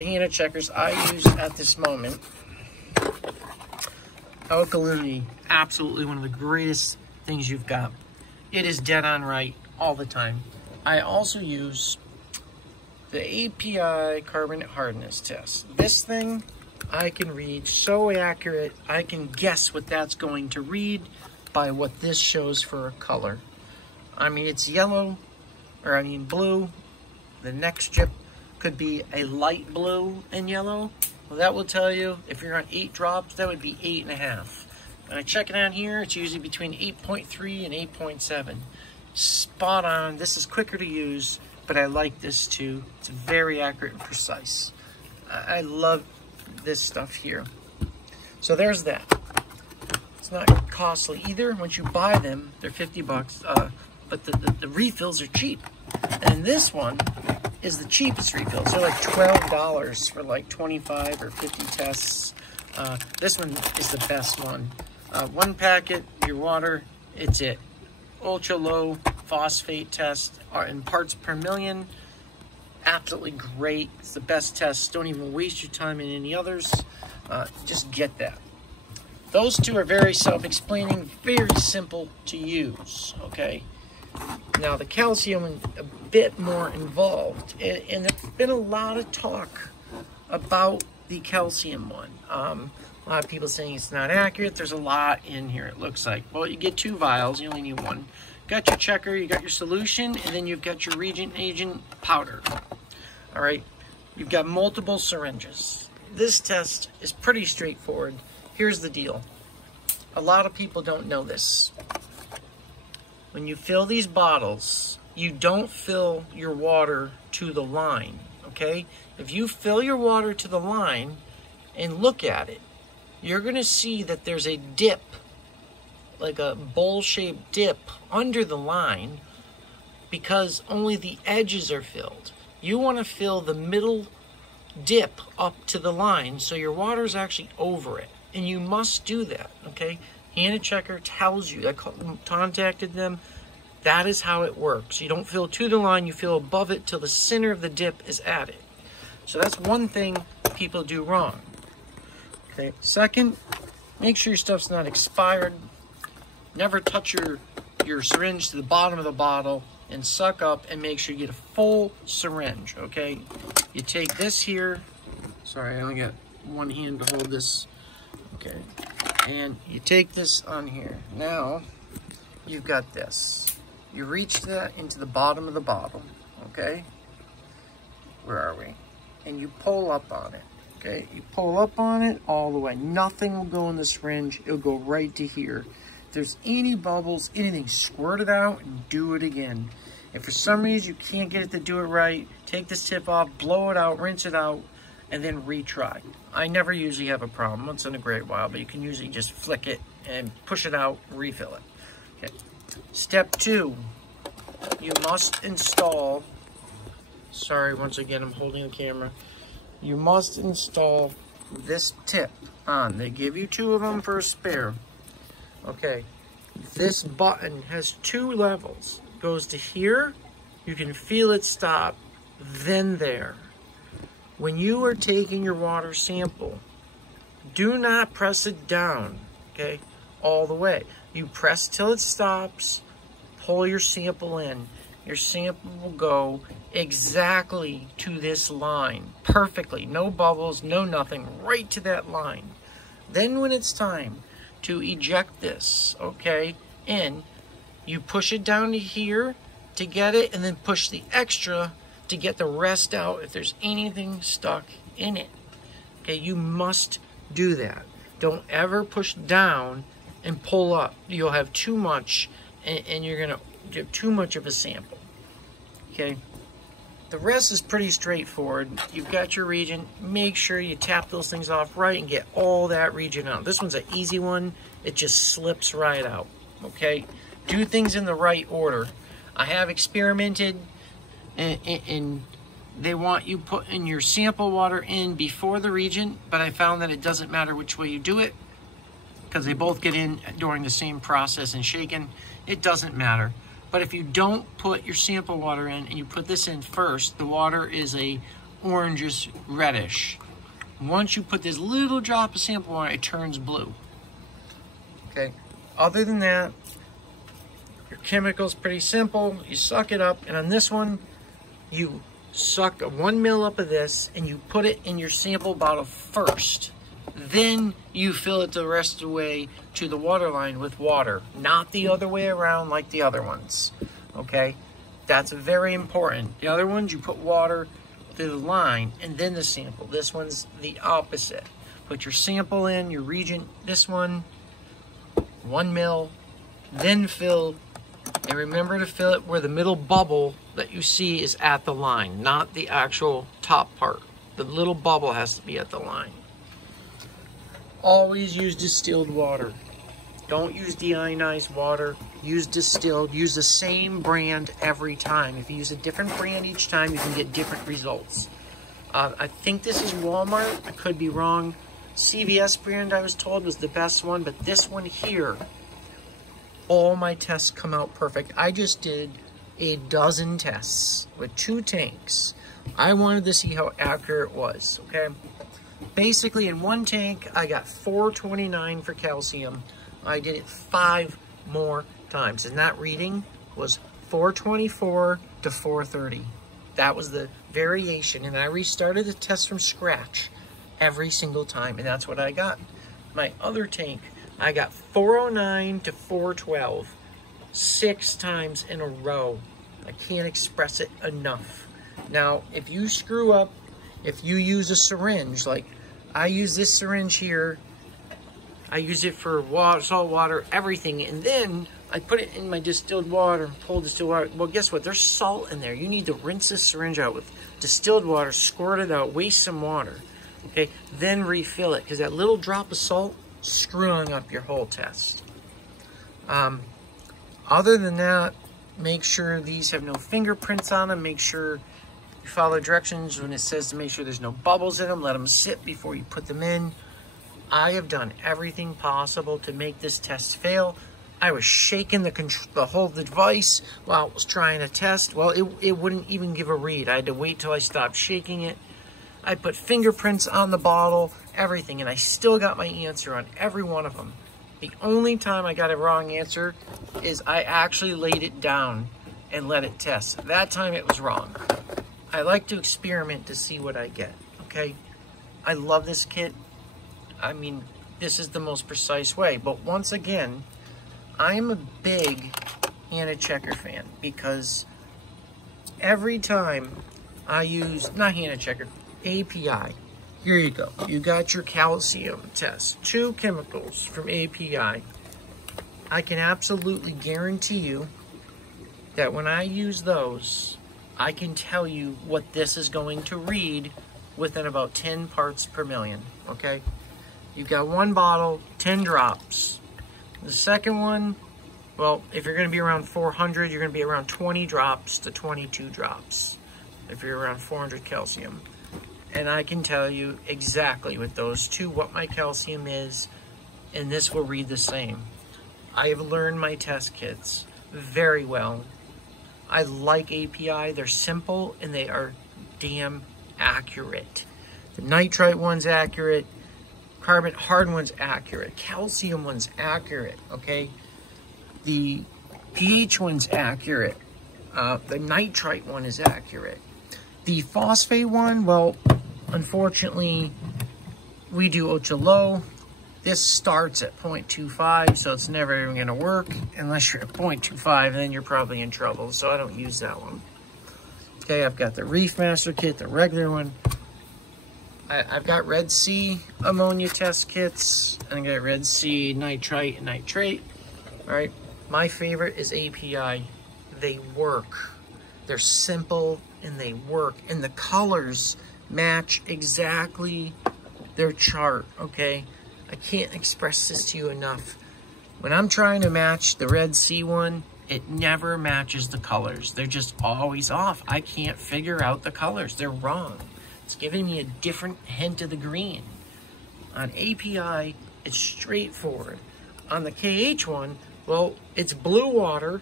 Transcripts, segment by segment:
Hannah checkers I use at this moment. Alkalinity, absolutely one of the greatest things you've got. It is dead on right all the time. I also use the API Carbonate Hardness test. This thing I can read so accurate, I can guess what that's going to read by what this shows for a color. I mean, it's yellow, or I mean blue. The next strip could be a light blue and yellow. Well, that will tell you if you're on 8 drops, that would be 8.5. When I check it on here, it's usually between 8.3 and 8.7. Spot on. This is quicker to use, but I like this too. It's very accurate and precise. I love this stuff here. So there's that. It's not costly either. Once you buy them, they're 50 bucks, but the refills are cheap. And this one is the cheapest refills. They're like $12 for like 25 or 50 tests. This one is the best one. 1 packet, your water, it's it. Ultra low phosphate test in parts per million. Absolutely great. It's the best test. Don't even waste your time in any others. Just get that. Those two are very self-explaining, very simple to use, okay? Now the calcium is a bit more involved, and there's been a lot of talk about the calcium one. A lot of people saying it's not accurate. There's a lot in here, it looks like. Well, you get 2 vials, you only need 1. Got your checker, you got your solution, and then you've got your reagent agent powder. All right, you've got multiple syringes. This test is pretty straightforward. Here's the deal. A lot of people don't know this. When you fill these bottles, you don't fill your water to the line, okay? If you fill your water to the line and look at it, you're gonna see that there's a dip, like a bowl-shaped dip under the line because only the edges are filled. You wanna fill the middle dip up to the line so your water is actually over it. And you must do that, okay? Hannah Checker tells you, I contacted them, that is how it works. You don't fill to the line, you fill above it till the center of the dip is at it. So that's one thing people do wrong. Okay, second, make sure your stuff's not expired. Never touch your syringe to the bottom of the bottle and suck up and make sure you get a full syringe, okay? You take this here, sorry, I only got one hand to hold this. Okay, and you take this on here. Now, you've got this. You reach that into the bottom of the bottle, okay? Where are we? And you pull up on it, okay? You pull up on it all the way. Nothing will go in the syringe. It'll go right to here. If there's any bubbles, anything, squirt it out and do it again. If for some reason you can't get it to do it right, take this tip off, blow it out, rinse it out, and then retry. I never usually have a problem once in a great while, but you can usually just flick it and push it out, refill it. Okay. Step 2, you must install, sorry, once again, I'm holding the camera. You must install this tip on. They give you 2 of them for a spare. Okay, this button has 2 levels. It goes to here, you can feel it stop, then there. When you are taking your water sample, do not press it down, okay, all the way. You press till it stops, pull your sample in. Your sample will go exactly to this line, perfectly. No bubbles, no nothing, right to that line. Then when it's time to eject this, okay, in, you push it down to here to get it, and then push the extra to get the rest out if there's anything stuck in it. Okay, you must do that. Don't ever push down and pull up. You'll have too much and you're gonna get too much of a sample. Okay, the rest is pretty straightforward. You've got your reagent. Make sure you tap those things off right and get all that reagent out. This one's an easy one. It just slips right out, okay? Do things in the right order. I have experimented and they want you putting your sample water in before the reagent, but I found that it doesn't matter which way you do it because they both get in during the same process and shaken. It doesn't matter. But if you don't put your sample water in and you put this in first, the water is a orangish reddish. Once you put this little drop of sample on it turns blue. Okay, other than that, your chemical's pretty simple. You suck it up, and on this one, you suck 1 ml up of this and you put it in your sample bottle first. Then you fill it the rest of the way to the water line with water, not the other way around like the other ones. Okay, that's very important. The other ones, you put water through the line and then the sample. This one's the opposite. Put your sample in, your reagent, this one, 1 ml, then fill. And remember to fill it where the middle bubble that you see is at the line, not the actual top part. The little bubble has to be at the line. Always use distilled water. Don't use deionized water. Use distilled. Use the same brand every time. If you use a different brand each time, you can get different results. I think this is Walmart. I could be wrong. CVS brand, I was told, was the best one, but this one here, all my tests come out perfect. I just did a dozen tests with 2 tanks. I wanted to see how accurate it was, okay? Basically, in 1 tank, I got 429 for calcium. I did it 5 more times, and that reading was 424 to 430. That was the variation, and I restarted the test from scratch every single time, and that's what I got. My other tank, I got 409 to 412, 6 times in a row. I can't express it enough. Now, if you screw up, if you use a syringe, like I use this syringe here, I use it for water, salt water, everything, and then I put it in my distilled water and pull distilled water. Well, guess what? There's salt in there. You need to rinse this syringe out with distilled water, squirt it out, waste some water, okay? Then refill it, because that little drop of salt screwing up your whole test. Other than that, make sure these have no fingerprints on them. Make sure you follow directions when it says to make sure there's no bubbles in them. Let them sit before you put them in. I have done everything possible to make this test fail. I was shaking the whole device while I was trying to test. Well, it wouldn't even give a read. I had to wait till I stopped shaking it. I put fingerprints on the bottle, everything, and I still got my answer on every one of them. The only time I got a wrong answer is I actually laid it down and let it test. That time it was wrong. I like to experiment to see what I get, okay? I love this kit. I mean, this is the most precise way. But once again, I'm a big Hannah Checker fan because every time I use, not Hannah Checker, API. Here you go. You got your calcium test. 2 chemicals from API. I can absolutely guarantee you that when I use those, I can tell you what this is going to read within about 10 parts per million, okay? You've got 1 bottle, 10 drops. The second one, well, if you're going to be around 400, you're going to be around 20 drops to 22 drops if you're around 400 calcium. And I can tell you exactly with those 2 what my calcium is, and this will read the same. I have learned my test kits very well. I like API. They're simple and they are damn accurate. The nitrite one's accurate. Carbonate hard one's accurate. Calcium one's accurate, okay? The pH one's accurate. The nitrite one is accurate. The phosphate one, well, unfortunately, we do ultra low. This starts at 0.25, so it's never even gonna work unless you're at 0.25, and then you're probably in trouble, so I don't use that one. Okay, I've got the Reef Master Kit, the regular one. I've got Red Sea ammonia test kits, and I got Red Sea Nitrite and Nitrate. All right, my favorite is API. They work. They're simple and they work, and the colors match exactly their chart, okay? I can't express this to you enough. When I'm trying to match the Red Sea one, it never matches the colors. They're just always off. I can't figure out the colors. They're wrong. It's giving me a different hint of the green. On API, it's straightforward. On the KH one, well, it's blue water,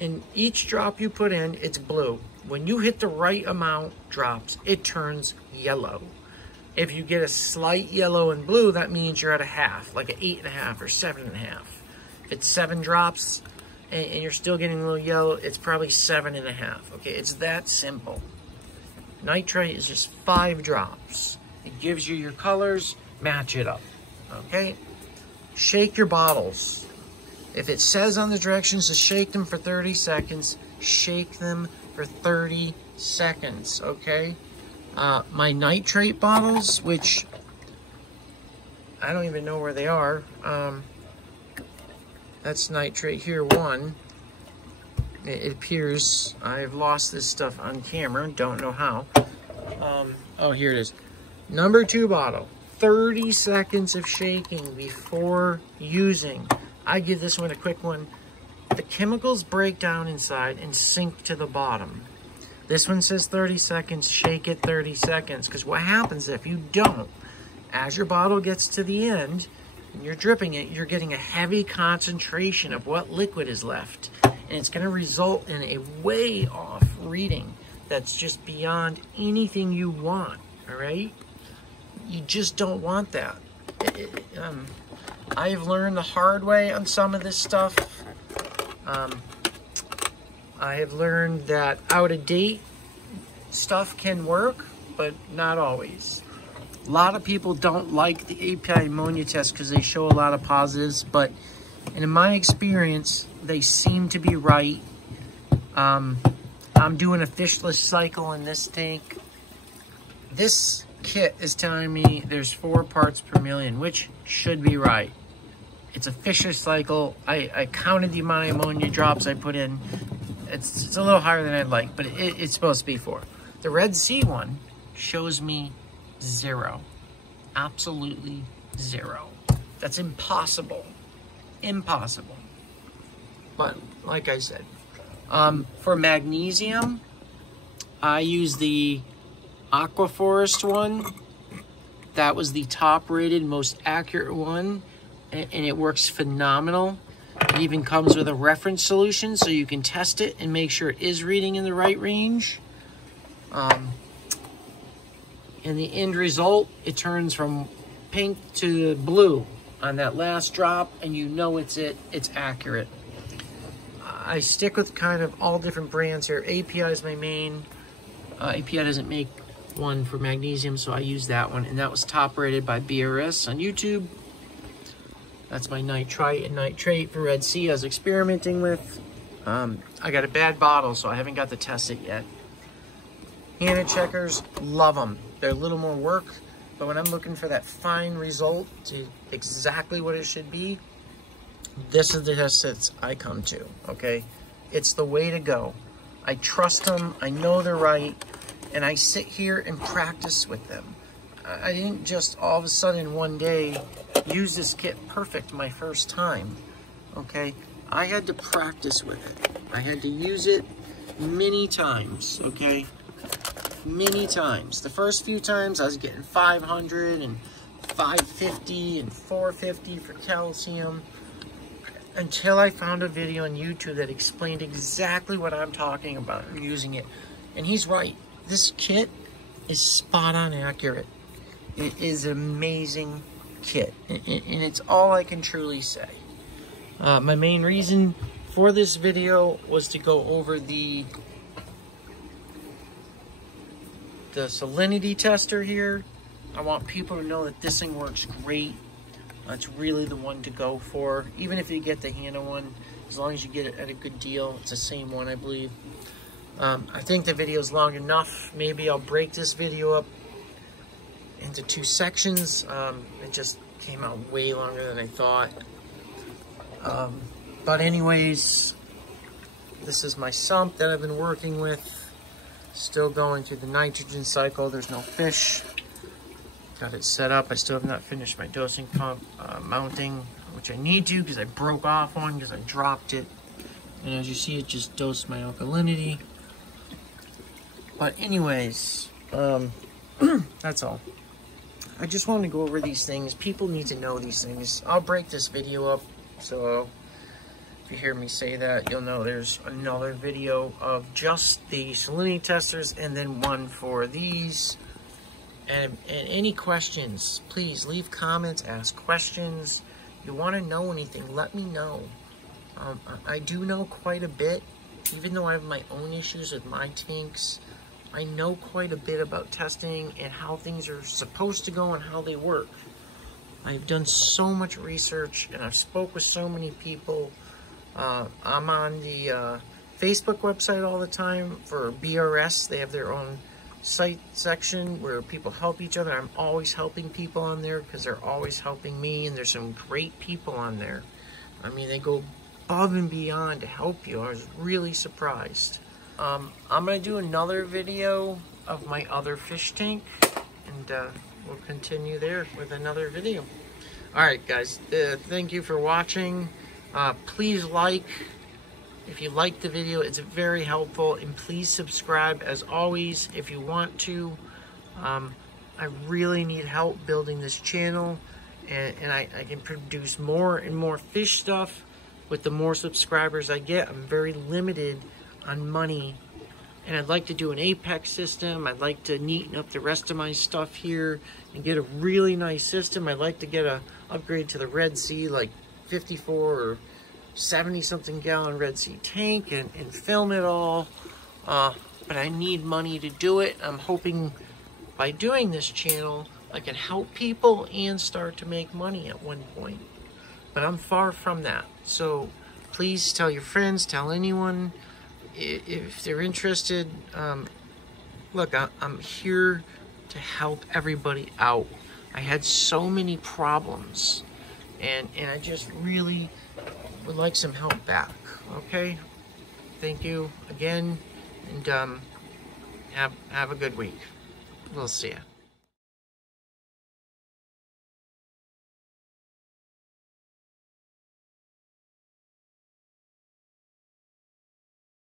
and each drop you put in, it's blue. when you hit the right amount drops, it turns yellow. If you get a slight yellow and blue, that means you're at a half, like an 8.5 or 7.5. If it's 7 drops and you're still getting a little yellow, it's probably 7.5. Okay, it's that simple. Nitrate is just 5 drops. It gives you your colors, match it up. Okay, shake your bottles. If it says on the directions to shake them for 30 seconds, shake them for 30 seconds, okay? My nitrate bottles, which I don't even know where they are. That's nitrate here 1. It appears I've lost this stuff on camera. Don't know how. Oh, here it is. Number 2 bottle. 30 seconds of shaking before using. I give this one a quick one. The chemicals break down inside and sink to the bottom. This one says 30 seconds, shake it 30 seconds. Because what happens if you don't? As your bottle gets to the end and you're dripping it, you're getting a heavy concentration of what liquid is left. And it's going to result in a way off reading that's just beyond anything you want, all right? You just don't want that. I've learned the hard way on some of this stuff. I have learned that out-of-date stuff can work, but not always. A lot of people don't like the API ammonia test because they show a lot of positives, but in my experience, they seem to be right. I'm doing a fishless cycle in this tank. This kit is telling me there's 4 parts per million, which should be right. It's a fishless cycle. I counted the amount of ammonia drops I put in. It's a little higher than I'd like, but it's supposed to be 4. The Red Sea one shows me 0. Absolutely 0. That's impossible. Impossible. But like I said, for magnesium, I use the Aquaforest one. That was the top rated, most accurate one, and it works phenomenal. It even comes with a reference solution so you can test it and make sure it is reading in the right range. And the end result, it turns from pink to blue on that last drop, and you know it's accurate. I stick with kind of all different brands here. API is my main. API doesn't make one for magnesium, so I use that one, and that was top rated by BRS on YouTube. That's my Nitrite and Nitrate for Red Sea I was experimenting with. I got a bad bottle, so I haven't got to test it yet. Hand checkers, love them. They're a little more work, but when I'm looking for that fine result to exactly what it should be, this is the test that I come to, okay? It's the way to go. I trust them, I know they're right, and I sit here and practice with them. I didn't just all of a sudden one day use this kit perfect my first time, okay? I had to practice with it. I had to use it many times, okay? Many times. The first few times I was getting 500 and 550 and 450 for calcium until I found a video on YouTube that explained exactly what I'm talking about and using it. And he's right. This kit is spot on accurate. It is an amazing kit, and it's all I can truly say. My main reason for this video was to go over the salinity tester here. I want people to know that this thing works great. It's really the one to go for, even if you get the Hannah one, as long as you get it at a good deal. It's the same one, I believe. I think the video is long enough. Maybe I'll break this video up into 2 sections. It just came out way longer than I thought. But anyways, this is my sump that I've been working with. Still going through the nitrogen cycle. There's no fish. Got it set up. I still have not finished my dosing pump mounting, which I need to because I broke off one because I dropped it. And as you see, it just dosed my alkalinity. But anyways, that's all. I just wanted to go over these things. People need to know these things. I'll break this video up, so if you hear me say that, you'll know there's another video of just the salinity testers and then one for these. And any questions, please leave comments, ask questions. You want to know anything, let me know. I do know quite a bit, even though I have my own issues with my tanks. I know quite a bit about testing and how things are supposed to go and how they work. I've done so much research and I've spoke with so many people. I'm on the Facebook website all the time for BRS. They have their own site section where people help each other. I'm always helping people on there because they're always helping me, and there's some great people on there. I mean, they go above and beyond to help you. I was really surprised. I'm gonna do another video of my other fish tank, and we'll continue there with another video. All right, guys, thank you for watching. Please like. If you liked the video, it's very helpful, and please subscribe as always if you want to. I really need help building this channel, and I can produce more and more fish stuff with the more subscribers I get. I'm very limited on money, and I'd like to do an apex system. I'd like to neaten up the rest of my stuff here and get a really nice system. I'd like to get a upgrade to the Red Sea, like 54 or 70 something gallon Red Sea tank, and film it all, but I need money to do it. I'm hoping by doing this channel I can help people and start to make money at one point, but I'm far from that. So please tell your friends, tell anyone if they're interested. Look, I'm here to help everybody out. I had so many problems, and I just really would like some help back. Okay, thank you again, and have a good week. We'll see ya.